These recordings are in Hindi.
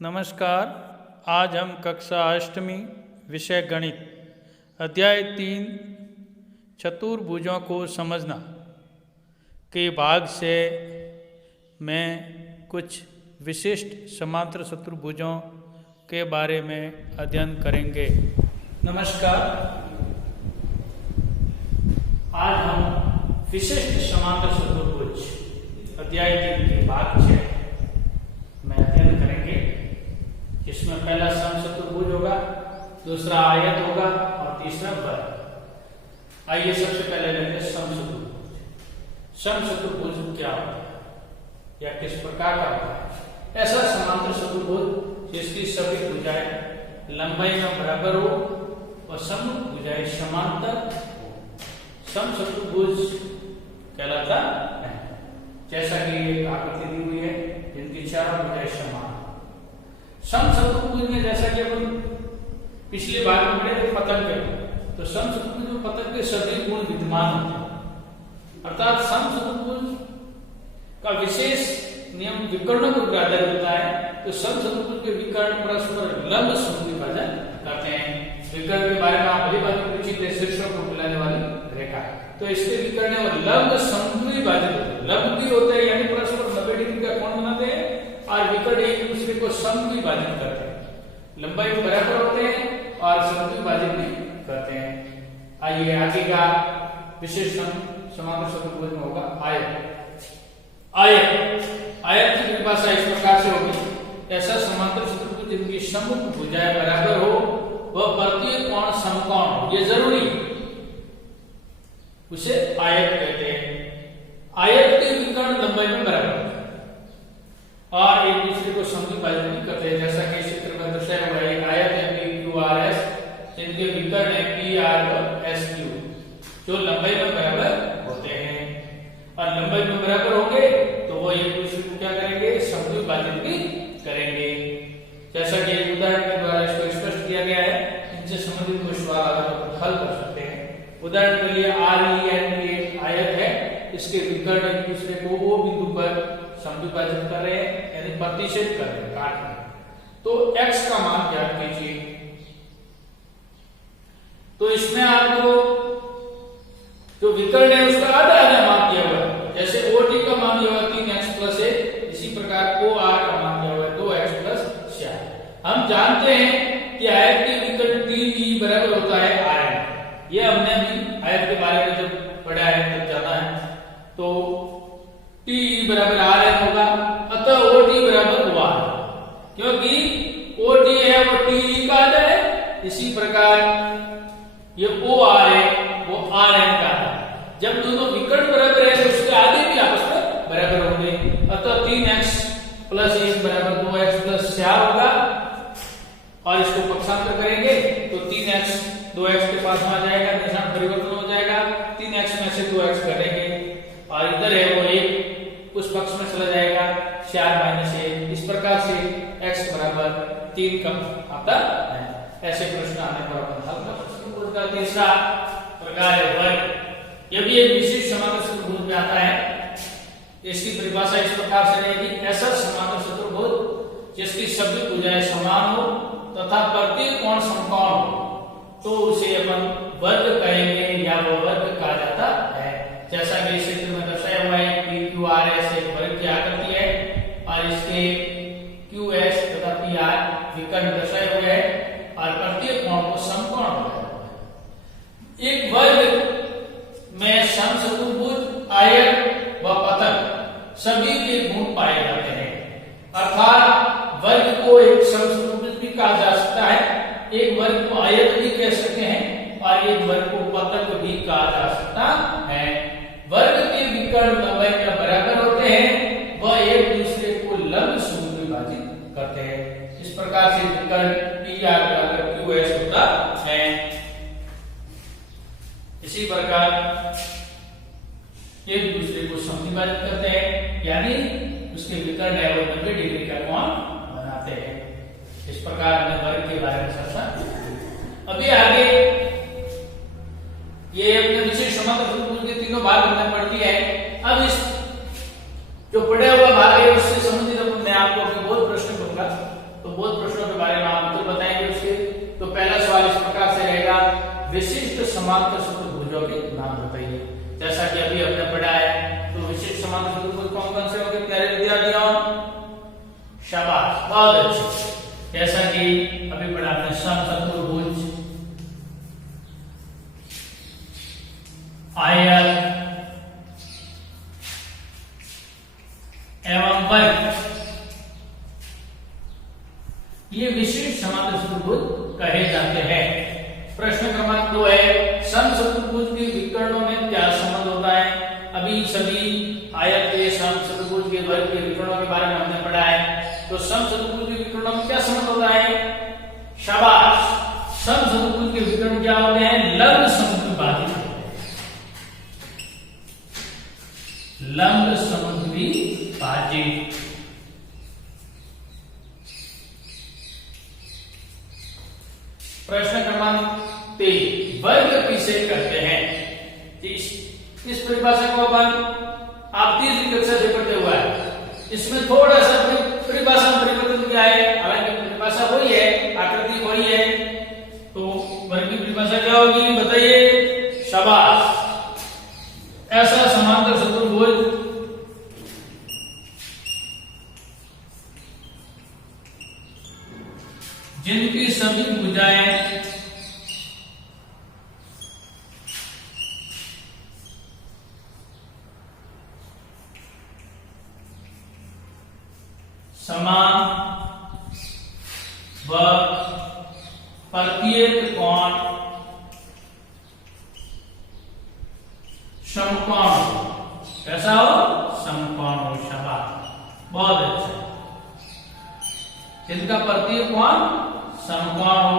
नमस्कार। आज हम कक्षा अष्टमी विषय गणित अध्याय 3 चतुर्भुजों को समझना के भाग से मैं कुछ विशिष्ट समांतर चतुर्भुजों के बारे में अध्ययन करेंगे। नमस्कार। आज हम विशिष्ट समांतर चतुर्भुज अध्याय 3 के भाग 6 में अध्ययन करेंगे, जिसमें पहला समचतुर्भुज होगा, दूसरा आयत होगा और तीसरा वर्ग। आइए सबसे पहले लेते हैं समचतुर्भुज। समचतुर्भुज क्या होता है या किस प्रकार का होता है? ऐसा समांतर चतुर्भुज जिसकी सभी भुजाएं लंबाई में बराबर हो और सममुख भुजाएं समांतर हो, समचतुर्भुज कहलाता है। जैसा कि एक आकृति दी हुई है जिनकी चारों भुजाएं समान। समचतुर्भुज में जैसा कि अपन पिछले भाग में पढ़े थे पतन के, तो समचतुर्भुज में पतन के सभी गुण विद्यमान होते हैं। अर्थात समचतुर्भुज का विशेष नियम विकर्णों को आधारित होता है। तो समचतुर्भुज के विकर्ण परस्पर लंब समद्विभाजन करते हैं। विकर्ण के बारे में आप भली भांति परिचित है, शीर्षों को मिलाने वाली रेखा। तो इसके विकर्ण और लंब समद्विभाजन होते हैं। लंब भी होते हैं यानी परस्पर 90 डिग्री का कोण बनाते हैं, और विकर्ण एक दूसरे को समद्विभाजन करते हैं। लंबाई बराबर होते हैं और समद्विभाजन भी करते हैं। आइए आगे का विशेष समांतर चतुर्भुज में होगा आयत। आयत की परिभाषा इस प्रकार से होगी: ऐसा समांतर चतुर्भुज जिनकी सम्मुख भुजाएं बराबर हो वह प्रत्येक कोण समकोण हो, ये जरूरी, उसे आयत कहते हैं। आयत के विकर्ण लंबाई में बराबर और एक दूसरे को समद्विभाजन भी करते हैं। जैसा कि चित्र में दर्शाया हुआ है, आयत है PQRS, जिनके विकर्ण है PR और SQ, जो लंबाई में बराबर होते हैं। और लंबाई में बराबर होंगे तो वो एक दूसरे को क्या करेंगे? समद्विभाजन भी करेंगे। जैसा कि एक उदाहरण के द्वारा इसको स्पष्ट किया गया है, इनसे संबंधित कोई सवाल आए तो हल कर सकते हैं। उदाहरण के लिए REN एक आयत है, इसके विकर्ण एक दूसरे को वो बिंदु पर समद्विभाजन कर रहे हैं, यानी प्रतिच्छेद कर रहे हैं, काट रहे हैं। तो x का मान ज्ञात कीजिए। तो इसमें आपको जो विकर्ण है उसका आधा आधा मान दिया हुआ है। जैसे OT का मान दिया हुआ 3x + 1, इसी प्रकार OR का मान दिया हुआ है 2x + 4। हम जानते हैं कि आयत के विकर्ण 3e बराबर होता है RN। ये हमने भी आयत के बारे में जब पढ़ा है तब जाना है। तो TE बराबर RN होगा, अतः OT बराबर OR, क्योंकि OT है वो TE का आधा है, इसी प्रकार ये OR है वो RN का आधा। जब दोनों विकर्ण बराबर है तो उसके आधे भी आपस में बराबर होंगे, अतः 3x + 1 बराबर 2x + 4 होगा। और इसको पक्षांतर करेंगे तो 3x 2x के पास आ जाएगा, निशान परिवर्तन हो जाएगा, 3x में से 2x करेंगे और इधर है वो 1 उस पक्ष में चला जाएगा, 4 - 1। इस प्रकार से x बराबर 3 कम आता है। ऐसे प्रश्न आने पर अपन हल कर सकते हैं। तीसरा प्रकार है वर्ग। यह भी एक विशेष समांतर चतुर्भुज में आता है। इसकी परिभाषा इस प्रकार से रहेगी: ऐसा समांतर चतुर्भुज जिसकी सभी भुजाएं समान हो तथा प्रत्येक कोण समकोण हो, तो उसे अपन वर्ग कहेंगे या वो वर्ग कहा जाता है। जैसा कि इस चित्र में दर्शाया हुआ है, PQRS एक वर्ग की आकृति है और इसके QS तथा PR विकर्ण दर्शाए हुए हैं और प्रत्येक कोण को समकोण बताया हुआ है। एक वर्ग में समचतुर्भुज, आयत व पतन सभी के गुण पाए जाते हैं। अर्थात वर्ग को एक समचतुर्भुज भी कहा जा सकता है, एक वर्ग को आयत भी कह सकते हैं और एक वर्ग को पतन भी कहा जा सकता है। वर्ग के विकर्ण लंबाई में बराबर होते हैं, वह एक दूसरे को लंब समद्विभाजित करते हैं। इस प्रकार से विकर्ण PR बराबर QS होता है। इसी प्रकार एक दूसरे को समद्विभाजित करते हैं, यानी उसके विकर्ण है वो 90 डिग्री का कोण बनाते हैं। इस प्रकार हमने वर्ग के बारे में चर्चा। अभी आगे ये अपने विशेष समांतर चतुर्भुज के तीनों भाग हमने पढ़ दिए हैं। अब इस जो पढ़ा हुआ भाग है उससे संबंधित मैं आपको बहुत प्रश्न करूंगा। तो तो बहुत प्रश्नों के बारे में आप उत्तर बताएंगे उसके। तो पहला सवाल इस प्रकार से रहेगा, विशिष्ट समांतर चतुर्भुजों के नाम बताइए। जैसा कि अभी हमने पढ़ा है, तो विशिष्ट समांतर चतुर्भुज कौन कौन से होंगे प्यारे विद्यार्थियों? शाबाश, बहुत अच्छे। जैसा कि अभी पढ़ा आपने समचतुर्भुज, आयत एवं वर्ग, ये विशिष्ट समांतर चतुर्भुज कहे जाते हैं। प्रश्न क्रमांक 2 है, समचतुर्भुज के विकर्णों में क्या संबंध होता है? अभी सभी आयत के, समचतुर्भुज के, वर्ग के विकर्णों के बारे में हमने पढ़ा है। तो समचतुर्भुज के विकर्णों में क्या संबंध होता है? शाबाश, समचतुर्भुज के विकर्ण क्या होते हैं? लंब समुद्रबाधित, लंब समुद्रबाधित। प्रश्न क्रमांक 3, वर्ग किसे कहते हैं? इस परिभाषा को अपन आप 3वीं कक्षा से पढ़ते हुआ है। इसमें थोड़ा सा परिभाषा में परिवर्तन किया है, हालांकि परिभाषा वही है, आकृति वही है। तो वर्ग की परिभाषा क्या होगी बताइए? शाबाश, ऐसा समांतर चतुर्भुज जिनकी सभी भुजाएं समान व प्रत्येक कोण समकोण, कैसा हो? समकोण हो। शाबाश, बहुत अच्छा। जिनका प्रत्येक कोण समकोण हो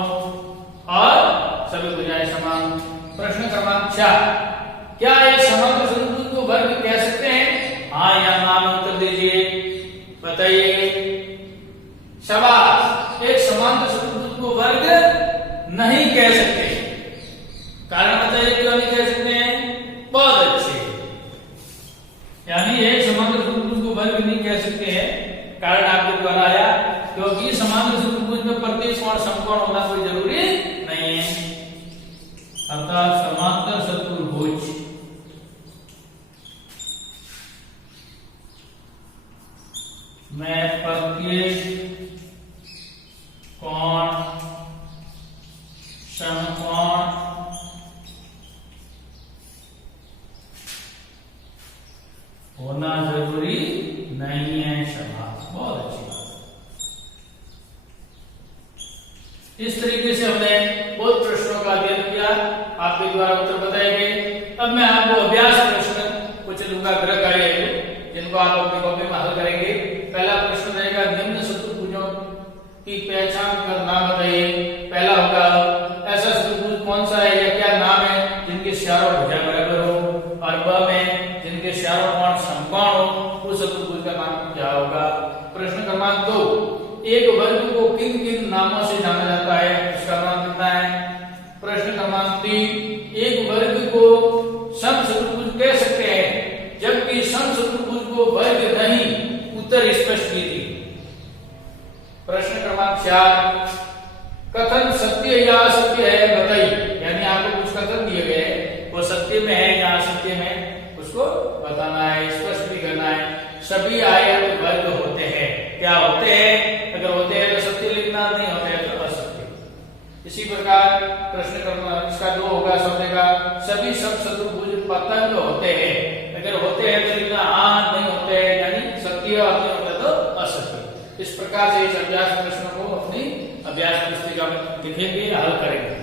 और सभी भुजाएं समान। प्रश्न क्रमांक 4, क्या एक समांतर चतुर्भुज को वर्ग कह सकते हैं? हाँ या ना में उत्तर दीजिए, बताइए। शाबाश, एक समांतर चतुर्भुज को वर्ग नहीं कह सकते। कारण बताइए क्यों नहीं कह सकते हैं? बहुत अच्छे। यानी एक समांतर चतुर्भुज को वर्ग नहीं कह सकते हैं, कारण आपके द्वारा आया क्योंकि समांतर चतुर्भुज में प्रत्येक कोण समकोण होना कोई जरूरी नहीं है। अर्थात समांतर चतुर्भुज में प्रत्येक कोण समकोण होना जरूरी नहीं है। शाबाश, बहुत अच्छी बात। इस तरीके से हमने बहुत प्रश्नों का अध्ययन किया, आपके द्वारा उत्तर बताए गए। अब मैं आपको अभ्यास प्रश्न कुछ लूंगा, गृह कार्य, जिनको आप अपनी कॉपी में हल करेंगे। पहला प्रश्न रहेगा, निम्न चतुर्भुजों की पहचान कर नाम बताइए। पहला होगा, ऐसा चतुर्भुज कौन सा है या क्या नाम है जिनके चारों भुजाएं बराबर हो? और ब में जिनके चारों कोण समकोण हो, उस चतुर्भुज का नाम क्या होगा? प्रश्न क्रमांक 2, एक वर्ग को किन किन नामों से जाना जाता है? उसका नाम कितना है? प्रश्न क्रमांक 3, एक वर्ग को समचतुर्भुज कह सकते हैं जबकि समचतुर्भुज को वर्ग नहीं, उत्तर स्पष्ट कीजिए। प्रश्न क्रमांक 4, कथन सत्य या असत्य है बताइए। यानी आपको कुछ कथन दिए गए, वो सत्य में है या असत्य में, उसको बताना है, स्पष्ट भी करना है। सभी आयत वर्ग होते हैं, क्या होते हैं? अगर होते हैं तो सत्य लिखना, नहीं होते हैं तो असत्य। इसी प्रकार प्रश्न क्रमांक इसका 2 होगा, शब्द का सभी समचतुर्भुज पतंग होते हैं। अगर होते हैं तो लिखना हाँ, नहीं होते हैं यानी सत्य, नहीं होता तो असत्य। इस प्रकार से इस अभ्यास प्रश्नों को अपनी अभ्यास पुस्तिका में लिखेंगे, हल करेंगे।